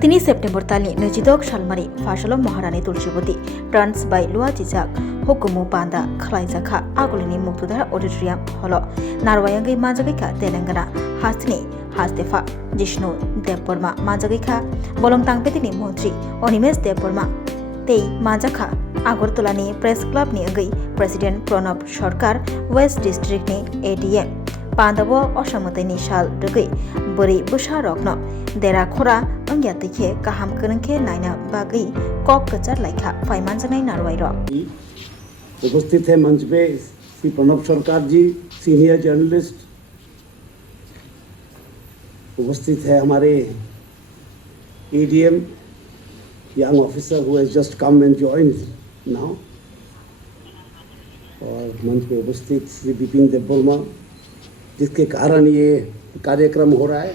3 September tali Najidok Shalmari Fashalo Maharani Tulshiboti Trans by Lua Jijak Hukumu Panda Khlaizakha Agulini Muktudara Auditorium Holo Narwayangi Majagika Telangana Hasni Hastefa Jishnu Deporma Majagika Bolong Tangpetini Montri Onimes Deporma Tei Majaka Agortolani Press Club ni Agai President Pranab Sarkar West District ni ADM Pandawo Oshamatani Shal Dugai Buri Busha Rokno Dera Khora Angyatike Kaham Kanke Naina Bagi Kok Kachar Laika Faimanjanai Narwairo उपस्थित है मंच पे श्री प्रणब सरकार जी senior journalist उपस्थित है हमारे ADM young officer who has just come and joined now और मंच पे उपस्थित श्री बिपिन देबबर्मा जिसके कारण ये कार्यक्रम हो रहा है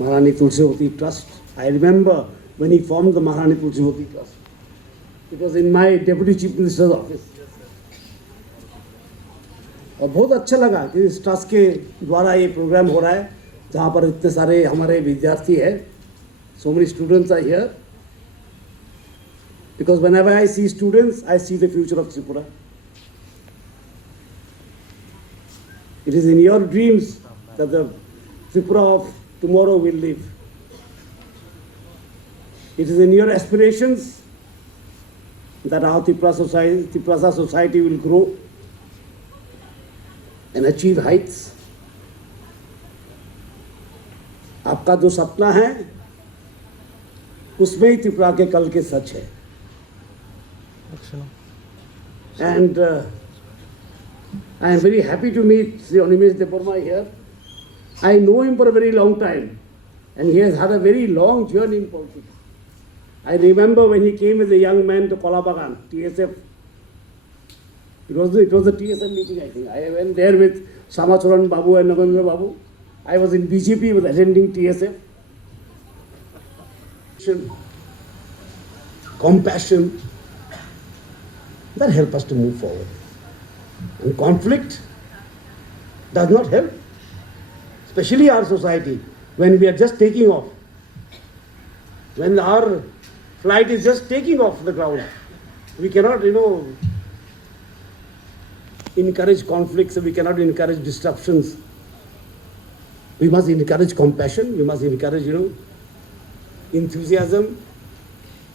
Maharani Tulsivati trust I remember when he formed the Maharani Tulsivati trust. It was in my Deputy Chief Minister's office. और बहुत अच्छा लगा कि इस ट्रस्ट के द्वारा ये प्रोग्राम हो रहा है जहाँ पर इतने सारे हमारे विद्यार्थी हैं. So many students are here. Because whenever I see students, I see the future of Tripura. It is in your dreams that the Tripura of tomorrow will live. It is in your aspirations that our Triprasa society will grow and achieve heights. आपका जो सपना है उसमें ही त्रिपुरा के कल के सच है. And I am very happy to meet Sri Onimesh Deporma here. I know him for a very long time and he has had a very long journey in politics. I remember when he came as a young man to Kolabagan, TSF. It was the TSF meeting, I think. I went there with Samachuran Babu and Navendra Babu. I was in BJP, was attending TSF. Compassion, that help us to move forward. And conflict does not help, especially our society, when we are just taking off. When our flight is just taking off the ground, we cannot, encourage conflicts, we cannot encourage disruptions. We must encourage compassion, we must encourage, enthusiasm,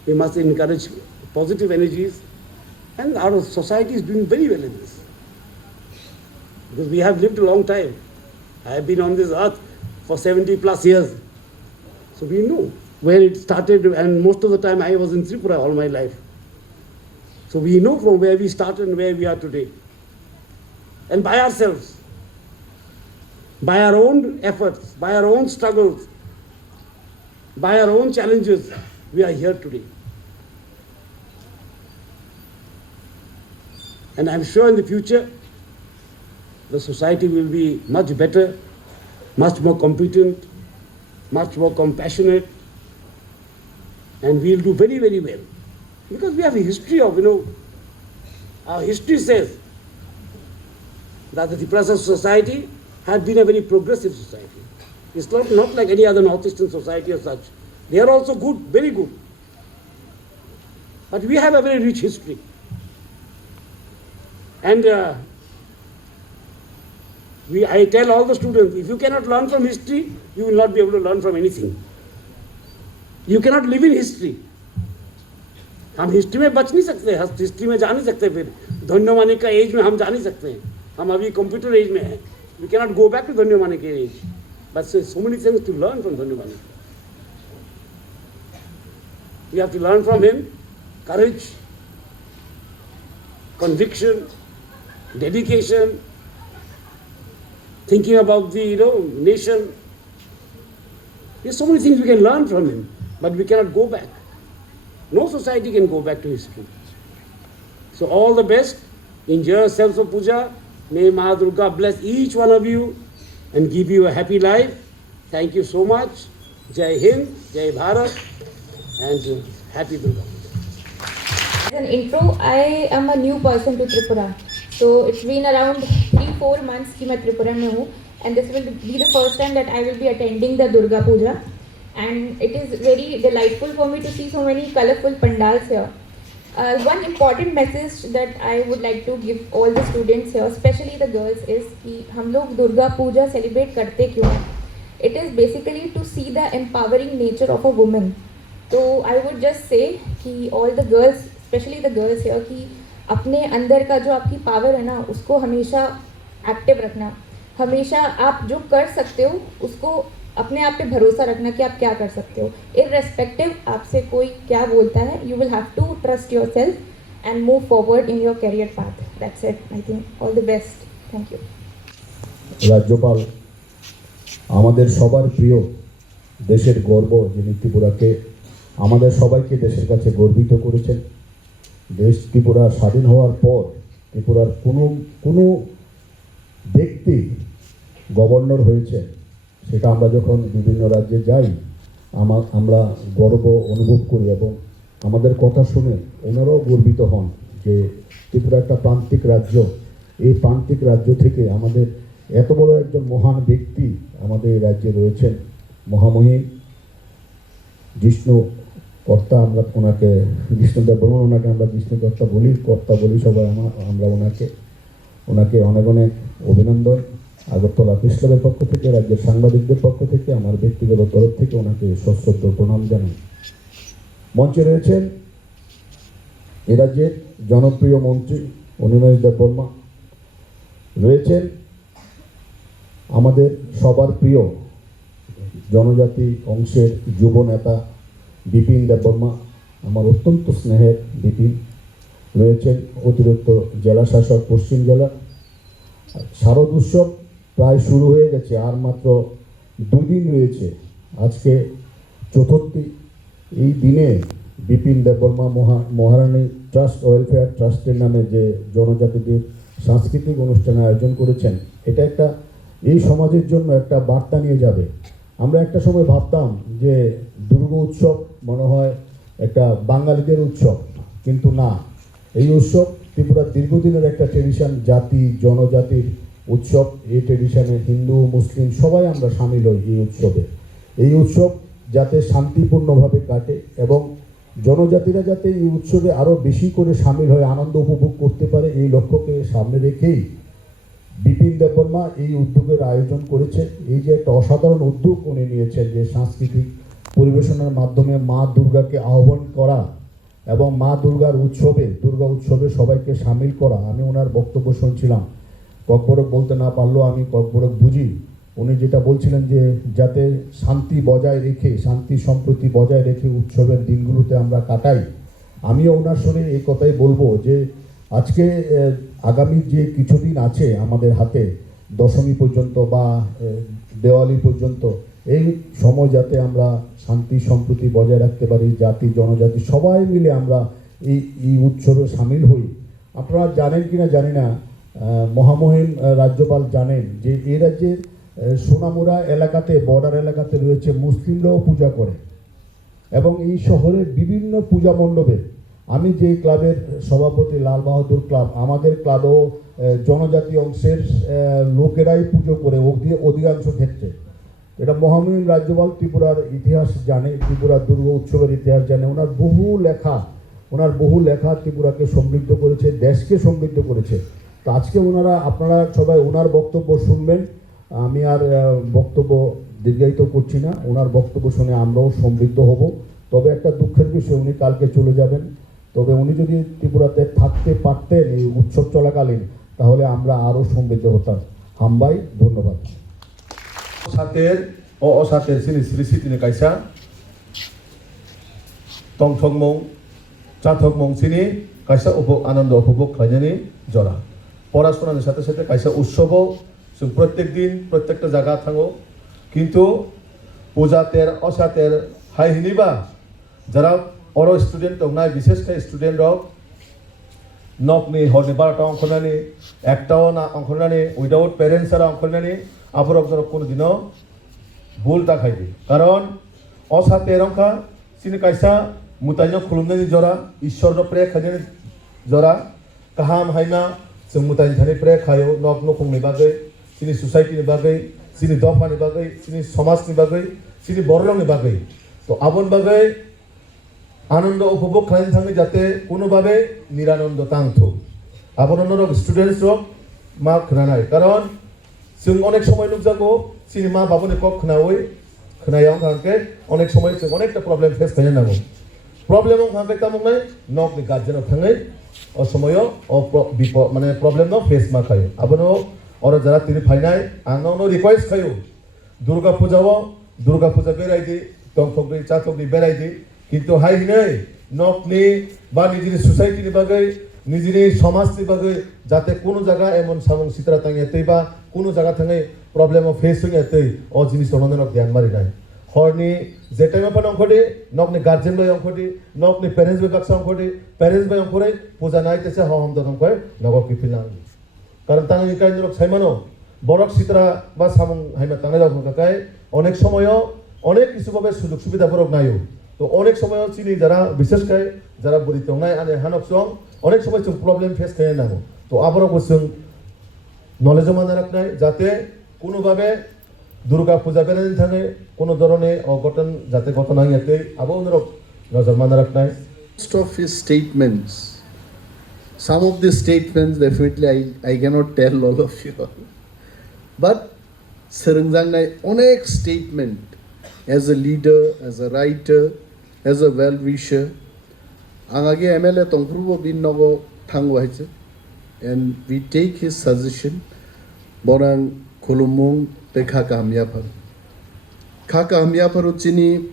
we must encourage positive energies, and our society is doing very well in this. Because we have lived a long time. I have been on this earth for 70 plus years. So we know where it started, and most of the time I was in Tripura all my life. So we know from where we started and where we are today. And by ourselves, by our own efforts, by our own struggles, by our own challenges, we are here today. And I'm sure in the future, the society will be much better, much more competent, much more compassionate, and we'll do very, very well. Because we have a history of, our history says that the Triprasa society had been a very progressive society. It's not like any other northeastern society or such. They are also good, very good. But we have a very rich history. And I tell all the students, if you cannot learn from history, you will not be able to learn from anything. You cannot live in history. हम history में बच नहीं सकते, history में जा नहीं सकते. फिर धन्यवानी का एज में हम जा नहीं सकते हैं. हम अभी कंप्यूटर एज में हैं. We cannot go back to Dhanyavani के age. But so many things to learn from Dhanyavani. We have to learn from him courage, conviction, dedication, thinking about the nation. There's so many things we can learn from him, but we cannot go back. No society can go back to history. So all the best. Enjoy yourselves of puja. May Ma Durga bless each one of you and give you a happy life. Thank you so much. Jai Hind, Jai Bharat, and happy Durga. As an intro, I am a new person to Tripura. So it's been around 3-4 months कि मैं त्रिपुरा में हूँ. and this will be the first time that I will be attending the Durga Puja. And it is very delightful for me to see so many colorful pandals here. One important message that I would like to give all the students here, especially the girls, is कि हम लोग Durga Puja celebrate करते क्यों हैं? It is basically to see the empowering nature of a woman. तो I would just say कि all the girls, especially the girls here, कि अपने अंदर का जो आपकी पावर है ना, उसको हमेशा एक्टिव रखना. हमेशा आप जो कर सकते हो उसको अपने आप पे भरोसा रखना कि आप क्या कर सकते हो. इररेस्पेक्टिव आपसे कोई क्या बोलता है, you will have to trust yourself and move forward in your career path. That's it. I think all the best. Thank you. রাজ্যপাল আমাদের সবার প্রিয় দেশের গর্ব, যিনি ত্রিপুরাকে আমাদের সবাইকে দেশের কাছে গর্বিত করেছেন. দেশ ত্রিপুরা স্বাধীন হওয়ার পর ত্রিপুরার কোনো ব্যক্তি গভর্নর হয়েছে সেটা আমরা যখন বিভিন্ন রাজ্যে যাই আমরা গর্ব অনুভব করি এবং আমাদের কথা শুনে ওনারাও গর্বিত হন যে ত্রিপুরা একটা প্রান্তিক রাজ্য. এই প্রান্তিক রাজ্য থেকে আমাদের এত বড় একজন মহান ব্যক্তি আমাদের এই রাজ্যে রয়েছেন, মহামহিম জিষ্ণু কর্তা, আমরা ওনাকে বিষ্ণুদেব বর্মন, ওনাকে আমরা বিষ্ণু কর্তা বলি সবাই. আমরা ওনাকে অনেক অনেক অভিনন্দন আগরতলা প্রেস ক্লাবের পক্ষ থেকে, রাজ্যের সাংবাদিকদের পক্ষ থেকে, আমার ব্যক্তিগত তরফ থেকে ওনাকে সশ্রদ্ধ প্রণাম জানাই. মঞ্চে রয়েছেন এ রাজ্যের জনপ্রিয় মন্ত্রী অনিমেষ দেববর্মা, রয়েছেন আমাদের সবার প্রিয় জনজাতি অংশের যুব নেতা বিপিন দেববর্মা, আমার অত্যন্ত স্নেহের বিপিন, রয়েছেন অতিরিক্ত জেলা শাসক পশ্চিম জেলা. শারদ উৎসব প্রায় শুরু হয়ে গেছে, আর মাত্র 2 দিন রয়েছে, আজকে চতুর্থী. এই দিনে বিপিন দেববর্মা মহারানী ট্রাস্ট ওয়েলফেয়ার ট্রাস্টের নামে যে জনজাতিদের সাংস্কৃতিক অনুষ্ঠানের আয়োজন করেছেন, এটা একটা এই সমাজের জন্য একটা বার্তা নিয়ে যাবে. আমরা একটা সময় ভাবতাম যে দুর্গা উৎসব মনে হয় একটা বাঙালিদের উৎসব, কিন্তু না, এই উৎসব ত্রিপুরার দীর্ঘদিনের একটা ট্রেডিশন, জাতি জনজাতির উৎসব. এই ট্রেডিশনে হিন্দু মুসলিম সবাই আমরা সামিল হই এই উৎসবে. এই উৎসব যাতে শান্তিপূর্ণভাবে কাটে এবং জনজাতিরা যাতে এই উৎসবে আরও বেশি করে সামিল হয়ে আনন্দ উপভোগ করতে পারে, এই লক্ষ্যকে সামনে রেখেই বিপিন দেববর্মা এই উদ্যোগের আয়োজন করেছে. এই যে একটা অসাধারণ উদ্যোগ উনি নিয়েছেন, যে সাংস্কৃতিক পরিবেশনার মাধ্যমে মা দুর্গাকে আহ্বান করা এবং মা দুর্গার দুর্গা উৎসবে সবাইকে সামিল করা. আমি ওনার বক্তব্য শুনছিলাম, ককবরক বলতে না পারলেও আমি ককবরক বুঝি. উনি যেটা বলছিলেন যে যাতে শান্তি সম্প্রীতি বজায় রেখে উৎসবের দিনগুলোতে আমরা কাটাই. আমিও ওনার শুনে এই কথাই বলবো যে আজকে আগামী যে কিছুদিন আছে আমাদের হাতে, দশমী পর্যন্ত বা দেওয়ালি পর্যন্ত, এই সময় যাতে আমরা শান্তি সম্প্রীতি বজায় রাখতে পারি, জাতি জনজাতি সবাই মিলে আমরা এই উৎসবে সামিল হই. আপনারা জানেন কিনা জানি না, মহামহিম রাজ্যপাল জানেন যে এই রাজ্যের সোনামুড়া এলাকাতে, বর্ডার এলাকাতে রয়েছে মুসলিমরাও পূজা করে এবং এই শহরের বিভিন্ন পূজা মণ্ডপে, আমি যে ক্লাবের সভাপতি লাল বাহাদুর ক্লাব, আমাদের ক্লাবেও জনজাতি অংশের লোকেরাই পুজো করে অধিকাংশ ক্ষেত্রে. এটা মহামহিম রাজ্যপাল ত্রিপুরার ইতিহাস জানে, ত্রিপুরার দুর্গা উৎসবের ইতিহাস জানে. ওনার বহু লেখা ত্রিপুরাকে সমৃদ্ধ করেছে, দেশকে সমৃদ্ধ করেছে. তো আজকে আপনারা সবাই ওনার বক্তব্য শুনবেন. আমি আর বক্তব্য দীর্ঘায়িত করছি না, ওনার বক্তব্য শুনে আমরাও সমৃদ্ধ হব. তবে একটা দুঃখের বিষয়, উনি কালকে চলে যাবেন. তবে উনি যদি ত্রিপুরাতে থাকতে পারতেন এই উৎসব চলাকালীন, তাহলে আমরা আরও সমৃদ্ধ হতাম. হামবাই, ধন্যবাদ. সাতের ও অসাতের সিনি সিনি কাইসা টংথংমং চাথকমং সিনি কাইসা আনন্দ উপভোগ খাইজানি জরা. পড়াশোনার সাথে সাথে কাইসা উৎসবও जों प्रत्येक दिन प्रत्येकटा जायगा थाङो, किन्तु पूजातेर असातेर हाय हिनिबा যারা অর স্টুডেন্ট দংনাय বিশেষকৈ স্টুডেন্ট রক নকনি হরনি 12টা অঙ্কনানি একটাও না অঙ্কনানি উইদাউট প্যারেন্টস আর অঙ্কনানি আবরক জরক কোনো দিনও ভুল দেখাইবি. কারণ অসাতের অঙ্কা সিনি কাইসা মুতাইनो खुलुमनायनि जरा ईश्वरनो प्रे खायनि जरा गाहाम हायना जों मुतायनि थानि प्रे खायो नक नखंनि बागै जोंनि ससाइटिनि बागै जोंनि दफानि बागै जोंनि समाजनि बागै जोंनि बर'नि बागै तो आबन बागै आनंद उपभोग खालामनो थाङो जाहाथे कोनोभाবে निरानंद थांथो आबन स्टुडेन्टस रक मा खोनानाय कारण जों अनेक समय नुजागौ जोंनि मा बाबुनि कक खोनायाव थांके अनेक समय जों अनेकटा प्रब्लेम फेस खालामनांगौ प्रब्लेमाव थांके तामंनाय नकनि गार्जेनाव थाङै असमयाव माने प्रब्लेम न फेस मा खायो आबनो और जरा तिनि फाइनाय आंनावनो रिक्वेस्ट खायो दुर्गा पूजा बेरायदि दंथकनि चाथकनि बेरायदि किन्तु हाय हिनै नकनि बा निजिनि ससाइटिनि बागै निजिनि समाजनि बागै जाहाथे कोनो जायगा एमन सामं सित्रा थाङै बा कोनो जायगा थाङै प्रब्लेम फेस होङै अ जिनिस नन्दनक ध्यान मारिनाय हरनि जे टाइम पर अंखदि नकनि गार्जेन बाय अंखदि नकनि पेरेंट्स बाय गाक्सा अंखदि पेरेंट्स बाय अंखरै पूजा नाय तेसे हम दनखय नगो किफिना कारण तांनि काइन रक साइमानो बरक सित्रा बा सामं हाइमा तांनाय दाव काकाय अनेक समय अनेक किछु भाबे सुजुग सुबिदा फरक नायो तो अनेक समय चिनि जरा विशेषकै जरा बुरि तंनाय आने हानक सं अनेक समय जों प्रब्लेम फेस खालामनांगौ तो आबरक जों नलेज मान राखनाय जाते कोनो भाबे दुर्गा पूजा बेरायनो थाङै कोनो धरने अघटन जाते घटना याते आबो उनरक नजर मान राखनाय Most of his statements, some of the statements definitely I cannot tell all of you, but Sarangjangnai onek statement as a leader, as a writer, as a well-wisher, angage MLA tongprubo binnogo thangwa haise, and we take his suggestion, borang khulumung tekha kamya paru chini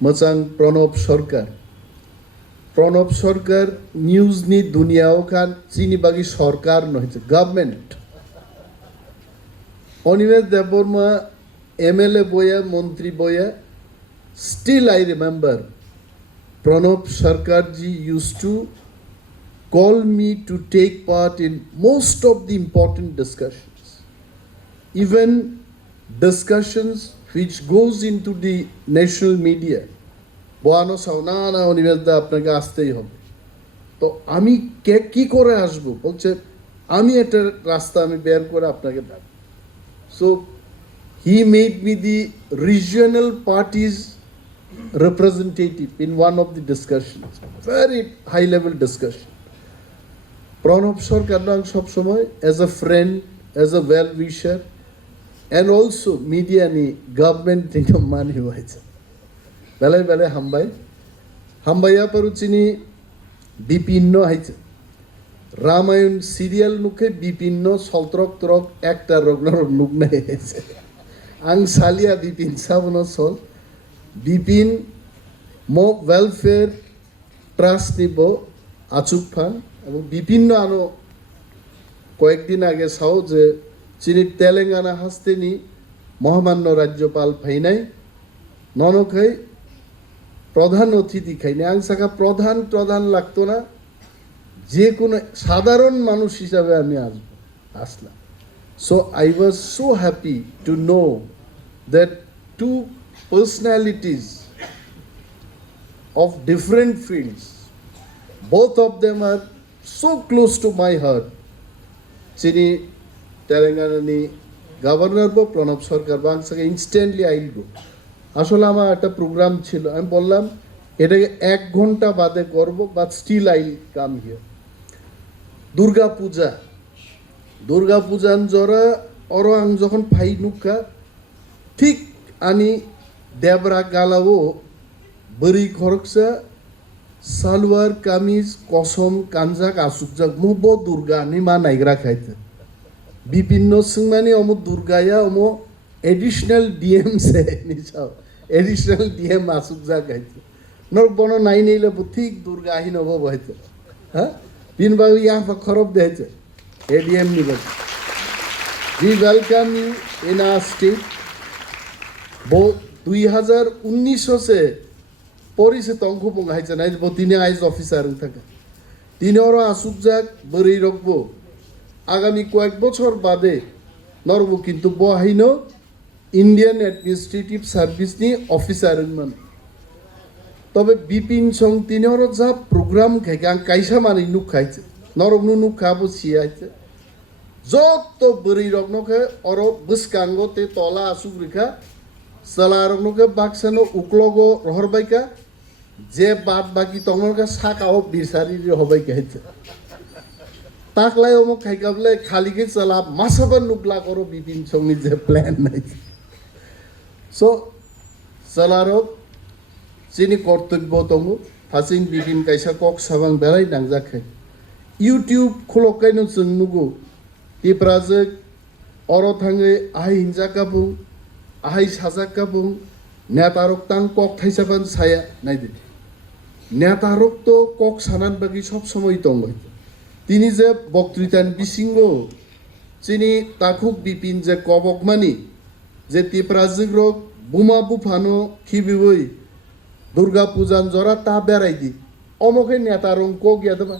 mochang Pranab Sarkar news নি দুনিয়াও খান চিনি বাগি সরকার নহেছে government Animesh Debbarma MLA বয়া মন্ত্রী বয়া still I remember Pranab Sarkar ji used to call me to take part in most of the important discussions, even discussions which goes into the national media. बोआनो सावना ना उनिवेदा अपने के आस्ते ही होंगे तो आमी क्या की कोरे आजबो बोलचे आमी एटर रास्ता आमी बेर कोरे अपने के दाब so he made me the regional parties representative in one of the discussions very high level discussion Pranab Sarkar nang sob somoy as a friend as a well wisher and also media ni government ni mani hoyeche বেলায় বেলায় হাম্বাইয়া পরুচিনি বিপিন্ন হাইছে Ramayana serial নুকে বিপিন্ন সলত্রক ত্রক একটা রগ্নর nook নাই হয়েছে আং সালিয়া বিপিন সাবন সল বিপিন মো welfare trust নিব আচুক fun এবং বিভিন্ন আনো কয়েকদিন আগে চাও যে চিনি তেলেঙ্গানা হাস্তেনি মহামান্য রাজ্যপাল ফাইনাই ননখাই প্রধান অতিথি খাইনি আং সাকা প্রধান লাগতো না যে কোনো সাধারণ মানুষ হিসাবে আমি আসলাম so I was so happy to know that two personalities of different fields both of them are so close to my heart চিনি তেলেঙ্গানা নি গভর্নর বো প্রণব সরকার বাং সাকা ইনস্ট্যান্টলি আইল গো আসলে আমার একটা প্রোগ্রাম ছিল আমি বললাম এটাকে 1 ঘন্টা বাদে করব but still I come here Durga Puja জরা অরো আং যখন ফাই নুকা ঠিক আনি দেবরা গালাও বরি খরকসা সালোয়ার কামিজ কসম কানজাক আসুকজাক মুব দুর্গা নি মা নাইগ্রা খাইতে বিপিন্ন সিংমানি অমো দুর্গায়া অমো एडिशनल डीएम से निचाओ एडिशनल डीएम आसुक जा गए नर बनो नाई नहीं ले ठीक दुर्गा ही नबो बहते हाँ दिन बार यहाँ पर खराब देते एडीएम नहीं बच we welcome you in our state वो 2019 से परी से तंगु पंगाई चना इस वो तीन आइज ऑफिसर था तीन और आसुक जा बरी रखबो आगामी कोई बचर बादे नरबो किंतु बहाइनो ইন্ডিয়ান অ্যাডমিনিস্ট্রেটিভ সার্ভিস নি অফিসার মান তবে বিপিন সং তিনর যা প্রোগ্রাম খাইকে আং কাইসা মানে নুক খাইছে নরম নুক খাবো সিয়াইছে যত বরি রকনকে অর বসকাঙ্গো তে তলা আসুক রেখা সালা রকনকে বাক্সানো উকলগো রহরবাইকা যে বাদ বাকি তংনকে সাকাও বিসারি হবাইকা হইছে তাকলাই অমুক খাইকাবলে খালিকে চালা মাসাবার নুকলা করো বিপিন সঙ্গে যে প্ল্যান নাই সো চালারক চিনি কর্তব্য তঙ্গ হাসিং বিপিন কাইসা কক সাবাং বেড়াই নাংজাখে ইউটিউব খোলকাইনো जों नुगो तिप्राजों अर थाङै आहाय हिंजाका बुं आहाय साजाका बुं नेतारक तां कक थाइसाबान साया नायदो नेतारक तो कक सानान बागि सब समय दङ তিনি যে বক্তৃতান বিসিঙ্গ চিনি তাকুক বিপিন যে কবকমানি যে তিপ্রাজোগ বুমা বুফানো খিবিবই দুর্গা পূজান জরা তা বেড়াই দি অমকে নেতারং ক গিয়া দেবা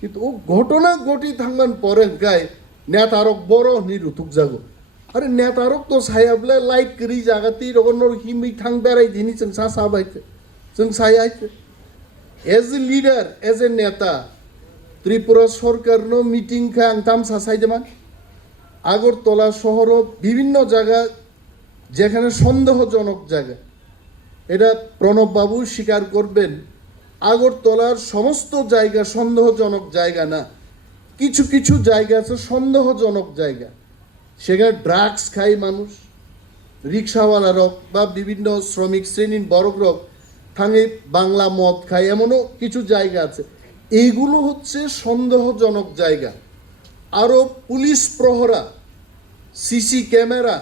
কিন্তু ও ঘটনা ঘটি থাকমান পরে গায় নেতারক বড় নিরুতুক যাগো আরে নেতারক তো সায়াবলে লাইট করি জাগাতি রগনর হিমি থাং বেড়াই দিনি जों सा साबायते जों सायायते as a leader as a नेता ত্রিপুরা সরকারনো মিটিং খা আং তামসা সাইদেমান আগরতলা শহর বিভিন্ন জায়গা যেখানে সন্দেহজনক জায়গা এটা প্রণব বাবু স্বীকার করবেন আগরতলার সমস্ত জায়গা সন্দেহজনক জায়গা না কিছু কিছু জায়গা আছে সন্দেহজনক জায়গা সেখানে ড্রাগস খায় মানুষ রিক্সাওয়ালারক বা বিভিন্ন শ্রমিক শ্রেণীর বড়গ্রক থাঙে বাংলা মদ খায় এমনও কিছু জায়গা আছে এইগুলো হচ্ছে সন্দেহজনক জায়গা আরও পুলিশ প্রহরা সিসি ক্যামেরা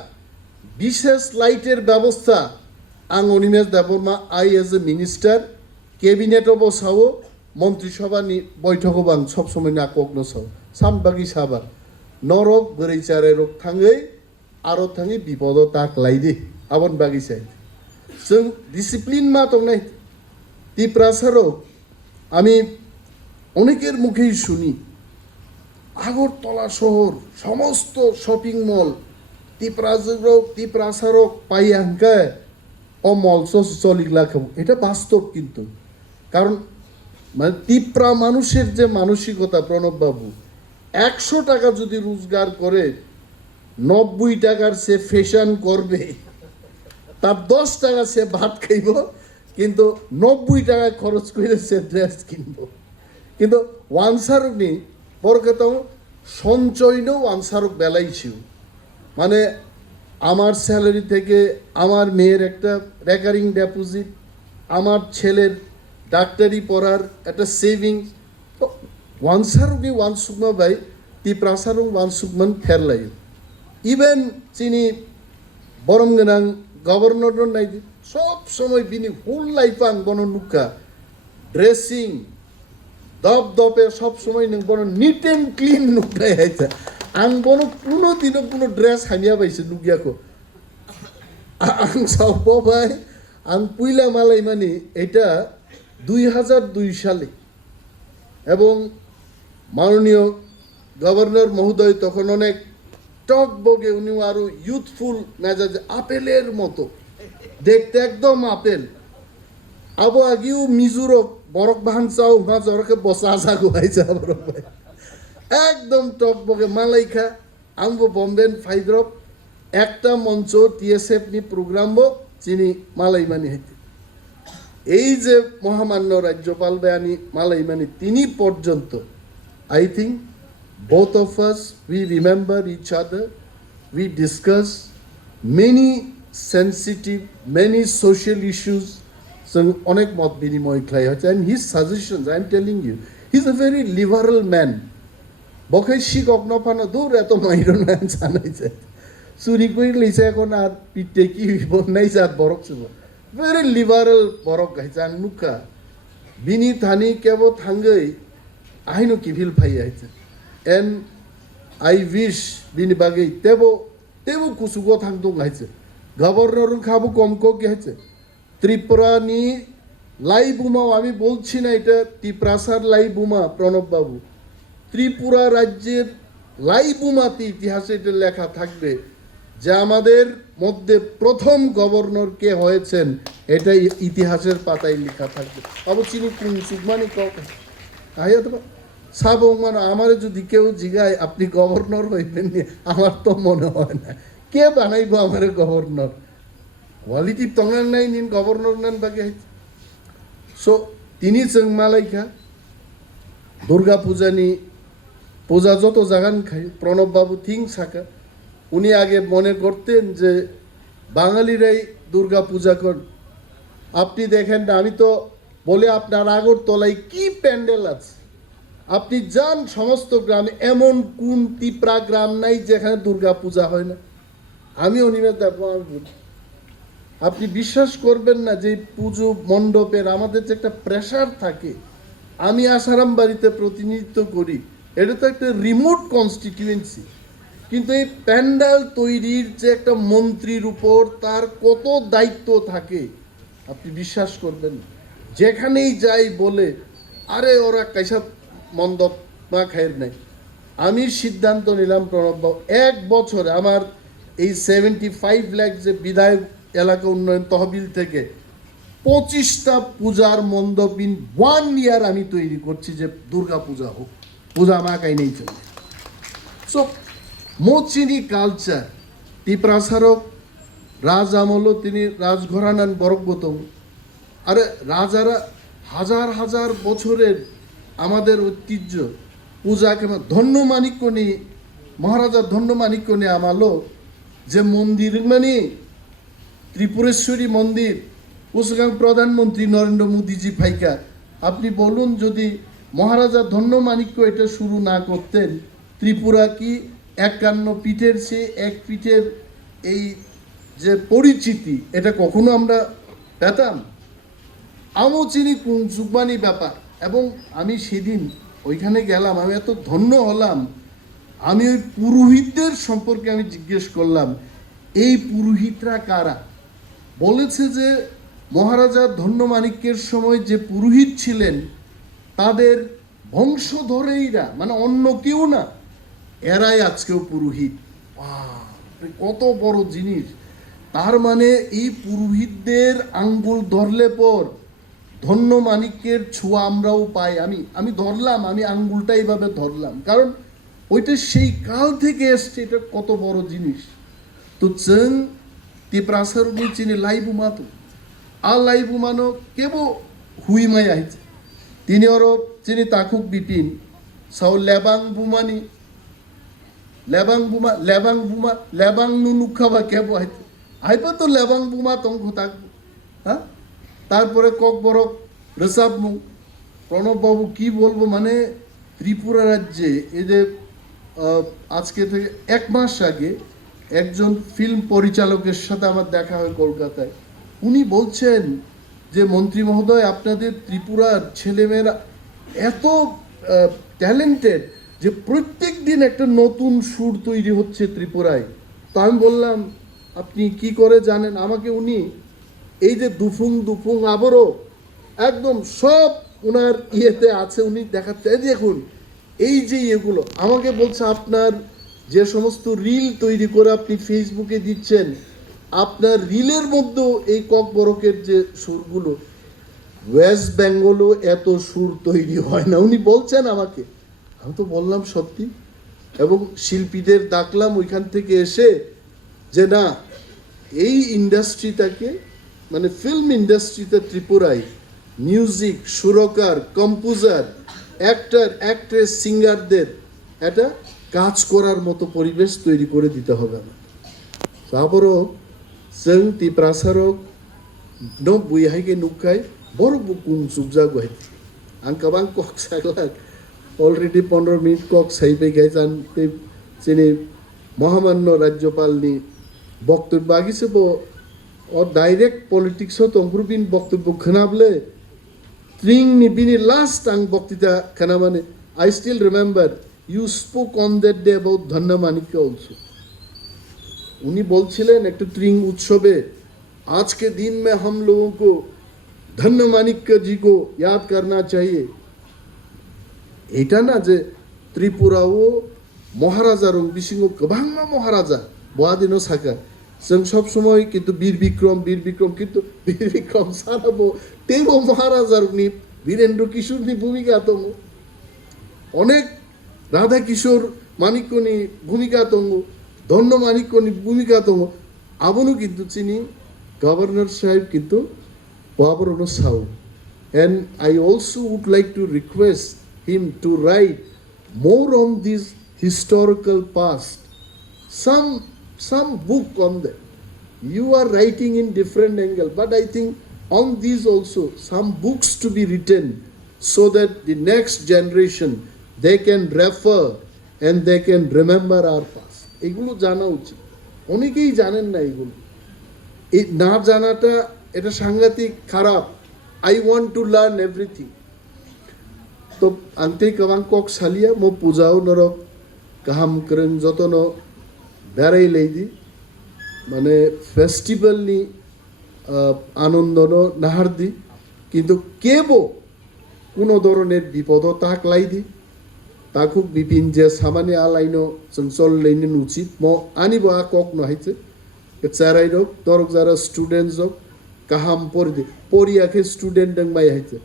বিশেষ লাইটের ব্যবস্থা আং Animesh Debbarma I as a minister ক্যাবিনেটও বসাও মন্ত্রিসভা বৈঠকও বাং সবসময় নাকগ্ন সাও সামবাগি সাবা নরক বরৈচারে রক থাঙै আরও থাঙै বিপদ তাক লাইদে আবন বাগি চাই जों ডিসিপ্লিন মা দंनाय তিপ্রাসারও আমি অনেকের মুখেই শুনি আগরতলা শহর সমস্ত শপিং মল তিপ্রাসারক পাইয়াঙ্কা ও মল চলিগলা খাবো এটা বাস্তব কিন্তু কারণ মানে তিপ্রা মানুষের যে মানসিকতা প্রণব বাবু 100 টাকা যদি রোজগার করে 90 টাকার সে ফ্যাশন করবে তার 10 টাকা সে ভাত খাইব কিন্তু 90 টাকা খরচ করে সে ড্রেস কিনবো কিন্তু ওয়ানসারক নি বড় কথা সঞ্চয়নও ওয়ানসারক বেলাইছিও মানে আমার স্যালারি থেকে আমার মেয়ের একটা রেকারিং ডিপোজিট আমার ছেলের ডাক্তারি পড়ার একটা সেভিংস তো ওয়ানসারক নি ওয়ানসুকমা বাই তিপ্রাসারক ওয়ানসুকমান ফেরলাই ইভেন চিনি বরম গোনাं গভর্নর নাই সব সময় বিনি ফুল লাইফাং বন নুকা ড্রেসিং দপ দপে সব সময় নং বন নিট এন্ড ক্লিন নুকাই আইছে আং বন কোনো দিনও কোনো ড্রেস হামিয়া পাইছে নুগিয়াকো আং সব ভাই আং পুইলা মালাই মানে এটা 2002 সালে এবং মাননীয় গভর্নর মহোদয় তখন অনেক টক বগে উনি আরো ইউথফুল মেজাজ আপেলের মতো দেখতে একদম আপেল আবো আগিও মিজুরক বরক বাহান চাও মা জরকে বসা জাগো আইছা বরক ভাই একদম টক বগে মালাইখা আমবো বম্বেন ফাইদ্রপ একটা মঞ্চ টিএসএফ নি প্রোগ্রাম চিনি মালাইমানি হইতে এই যে মহামান্য রাজ্যপাল বেয়ানি মালাইমানি তিনি পর্যন্ত I think both of us, we remember each other, we discuss many sensitive, many social issues. So, onek mot binimoy khlai hoche and his suggestions, I am telling you, he's a very liberal man. Bokai shik okno phano dur eto mairon man janai jay. Suri koi leise ekon ar pitte ki hoibo nai jat borok chibo. Very liberal borok gai jang nuka. Bini thani kebo thangai ahino kivil phai aiche. And I wish bini bagai tebo kusugo thangdong haiche governor খাবো কম কি হয়েছে ত্রিপুরা নি লাই বুমা আমি বলছি না এটা তিপ্রাসার লাই বুমা প্রণব বাবু ত্রিপুরা রাজ্যের লাই বুমাতে ইতিহাসে এটা লেখা থাকবে যে আমাদের মধ্যে প্রথম গভর্নর কে হয়েছেন এটা ইতিহাসের পাতায় লেখা থাকবে আবু চিনি কোন সুগমানি কাউকে আয়া তো সাবং মানে আমার যদি কেউ জিগায় আপনি গভর্নর হইবেন নি, আমার তো মনে হয় না কে বানাইবো আমার গভর্নর। কোয়ালিটি তঙ্গান নাই নিন গভর্নর নেন বাকি। সো তিনি जों মালাইকা দুর্গা পূজানি পূজা যত জাগান খাই প্রণব বাবু থিং সাকা উনি আগে মনে করতেন যে বাঙালিরাই দুর্গা পূজা কর। আপনি দেখেন না, আমি তো বলে আপনার আগরতলায় কি প্যান্ডেল আছে, আপনি যান সমস্ত গ্রামে, এমন কোন তিপ্রা গ্রাম নাই যেখানে দুর্গা পূজা হয় না। আমি অনিমেষ দেখবো, আপনি বিশ্বাস করবেন না যে পুজো মণ্ডপের আমাদের যে একটা প্রেশার থাকে। আমি আসারাম বাড়িতে প্রতিনিধিত্ব করি, এটা তো একটা রিমোট কনস্টিটিউয়েন্সি, কিন্তু এই প্যান্ডেল তৈরির যে একটা মন্ত্রীর উপর তার কত দায়িত্ব থাকে আপনি বিশ্বাস করবেন না। যেখানেই যাই বলে আরে ওরা কাইসা মণ্ডপ না খায়ের নাই। আমি সিদ্ধান্ত নিলাম প্রণববাবু, 1 বছরে আমার এই 75 লাখ যে বিধায়ক এলাকা উন্নয়ন তহবিল থেকে 25টা পূজার মণ্ডপ ইন 1 ইয়ার আমি তৈরি করছি, যে দুর্গা পূজা হোক, পূজা মাকাই নেই চলে। সো মোচিনি কালচার টিপ্রাসারক রাজ আমলও তিনি রাজঘরানান বরকগতম। আরে রাজারা হাজার হাজার বছরের আমাদের ঐতিহ্য পূজা কেমন ধন্য মানিক্য নিয়ে মহারাজার ধন্য মানিক্য নিয়ে আমালো যে মন্দির মানে ত্রিপুরেশ্বরী মন্দির ওসগাং প্রধানমন্ত্রী নরেন্দ্র মোদীজি ফাইকা। আপনি বলুন যদি মহারাজা ধন্য মানিক্য এটা শুরু না করতেন, ত্রিপুরা কি 51 পীঠের চেয়ে 1 পীঠের এই যে পরিচিতি এটা কখনো আমরা পেতাম? আমচিনি কুংসুকবানি ব্যাপার। এবং আমি সেদিন ওইখানে গেলাম, আমি এত ধন্য হলাম। আমি ওই পুরোহিতদের সম্পর্কে আমি জিজ্ঞেস করলাম, এই পুরোহিতরা কারা? বলেছে যে মহারাজা ধন্যমাণিক্যের সময় যে পুরোহিত ছিলেন তাদের বংশধরেইরা, মানে অন্য কেউ না, এরাই আজকেও পুরোহিত। কত বড় জিনিস! তার মানে এই পুরোহিতদের আঙ্গুল ধরলে পর ধন্য মানিক্যের ছোঁয়া আমরাও পাই। আমি ধরলাম, আমি আঙ্গুলটা এইভাবে ধরলাম, কারণ ওইটা সেই কাল থেকে এসছে। এটা কত বড় জিনিস। তো চেং তিপ্রাসার চিনি লাইবুমাতো আর লাইবুমানো কেবো হুইমাই আইছে তিনি ওরও চিনি তাকুক বিপিন সাউ লেবাং বুমানি লেবাং বুমা লেবাং নুনুখাবা কেবো আইছে আইবা তো লেবাং বুমা তঙ্ক থাকবো। হ্যাঁ, তারপরে কক বরক রেসাব মুখ প্রণববাবু কি বলবো, মানে ত্রিপুরা রাজ্যে এই যে আজকে থেকে 1 মাস আগে একজন ফিল্ম পরিচালকের সাথে আমার দেখা হয় কলকাতায়। উনি বলছেন যে মন্ত্রী মহোদয়, আপনাদের ত্রিপুরার ছেলেমেয়েরা এত ট্যালেন্টেড যে প্রত্যেক দিন একটা নতুন সুর তৈরি হচ্ছে ত্রিপুরায়। তো আমি বললাম আপনি কি করে জানেন? আমাকে উনি এই যে দুফুং আবারও একদম সব ওনার ইয়েতে আছে, উনি দেখাচ্ছে। দেখুন এই যে এগুলো আমাকে বলছে, আপনার যে সমস্ত রিল তৈরি করে আপনি ফেসবুকে দিচ্ছেন, আপনার রিলের মধ্যেও এই কক বরকের যে সুরগুলো, ওয়েস্ট বেঙ্গলও এত সুর তৈরি হয় না, উনি বলছেন আমাকে। আমি তো বললাম সত্যি, এবং শিল্পীদের ডাকলাম ওইখান থেকে এসে যে না, এই ইন্ডাস্ট্রিটাকে মানে ফিল্ম ইন্ডাস্ট্রিতে ত্রিপুরায় মিউজিক, সুরকার, কম্পোজার, অ্যাক্টর, অ্যাক্ট্রেস, সিঙ্গারদের একটা কাজ করার মতো পরিবেশ তৈরি করে দিতে হবে আমার। তারপরও जों तिप्रासारक न बुइहाइके नुखाय बर बुकुं सुबजागो हाय आं गोबां कक सागलाक अलरेडि 15 मिनिट कक साइबाय गायजान बे जेने महामान्य राज्यपालनि बक्तव्य आगिसेबो और डाइरेक्ट पलिटिक्स तंग्रुबिन बक्तव्य खोनाब्ले ट्रिंगनि बिनि लास्ट आं बक्तृता खोनामाने I still remember you spoke on that day about Dhanyamanikya also. उन्हीं बोलছিলেন একটা ट्रिंग उत्सवे, आज के दिन में हम लोगों को धन्य माणिक्य जी को याद करना चाहिए। এটা না যে ত্রিপুরাও মহারাজা রং বিসিং গোबां মহারাজা বয়াদিনো সাকা जों सब समय কিন্তু বীর বিক্রম কিন্তু বীর বিক্রম সারাবো তেবো মহারাজারনি বীরেন্দ্র কিশোরনি ভূমিকা দङ। অনেক রাধা কিশোর মানিকনি ভূমিকা দङ ধন্য মানিকনি ভূমিকা দङ আবনো কিন্তু চিনি গভর্নর সাহেব কিন্তু বাবরনো Sau and I also would like to request him to write more on this historical past, some book on that. You are writing in different angle, but I think on these also some books to be written so that the next generation they can refer and they can remember our past. এগুলো জানা উচিত, অনেকেই জানেন না এগুলো। এই না জানাটা এটা সাংঘাতিক খারাপ। I want to learn everything. তো আনতে কাবাং কক সালিয়া মো পূজাও নরক কাহাম করেন যতন বেড়াই লেইদি মানে ফেস্টিভ্যালনি আনন্দন নাহারদি কিন্তু কেবো কোনো ধরনের বিপদ তাকলাইদি তাকুক বিপিন যে সামান্য আলাইন চল লেনিন উচিত ম আনিব আ কক নহাইছে চারাই রক দরক যারা স্টুডেন্টস হোক কাহাম পড়ি পড়িয়াকে স্টুডেন্ট বাই হাইছে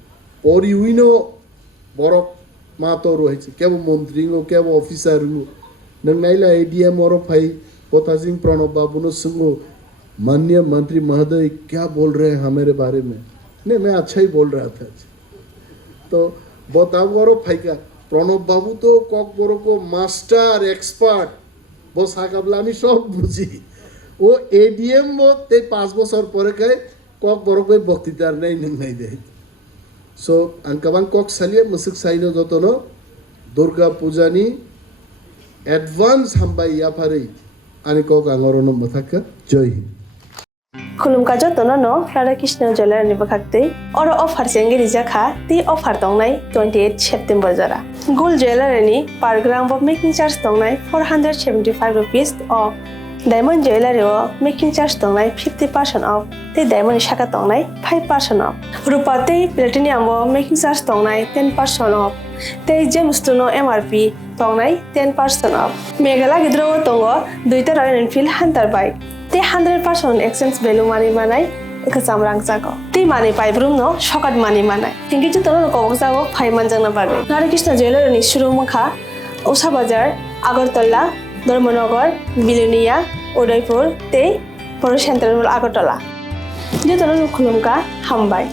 পড়ি উইনো বরক মাতো রয়েছে কেবল মন্ত্রী কেবল অফিসার नों नायला एडीएम और भाई कोथा सिंह प्रणब बाबू ने सुनो माननीय मंत्री महोदय क्या बोल रहे हैं हमारे बारे में नहीं मैं अच्छा ही बोल रहा था तो बताओ और भाई का प्रणब बाबू तो कक बड़ो को मास्टर एक्सपार्ट बस आकाबला আমি সব বুঝি ও এডিএম ও তে 5 বছর পরে কয় কক বড় কই বক্তৃতার নাই নাই দেয় সো আঙ্কাবাং কক সালিয়া মুসিক সাইনো যতনো দুর্গা পূজানি advance hambai yapari ani kok angorono mathaka joy hind खुलुमका जतनो न राधा कृष्ण जलारनि बखाक्ते और अफार सेंगे रिजाखा ती अफार दंनाय 28 सेप्टेम्बर जरा gold jewellery per gram of making charge दंनाय 475 rupees off diamond jewellery making charge दंनाय 50% ऑफ ते डायमंड शाखा दंनाय 5% ऑफ रुपा ते प्लेटिनियम मेकिंग चार्ज दंनाय 10% ऑफ ते जेमस्टोनो एमआरपी दंनाय 10% ऑफ मेघाला गिद्रो दंगो दुइटा रॉयल एनफील्ड हंटर बाइक ते 100% एक्सचेंज वैल्यू मानी मानाय एकजाम रां जागो ते माने पाइब्रुम न शकात मानी मानाय थिंकि जतनो कबक जागो 5 मानजंना बागे राधा कृष्ण ज्वेलरी शुरू मखा उषा बाजार আগরতলা ধর্মনগর বিলুনিয়া উদয়পুর ते बर सेन्ट्रेल আগরতলা जतनो खुलुमका हामबाय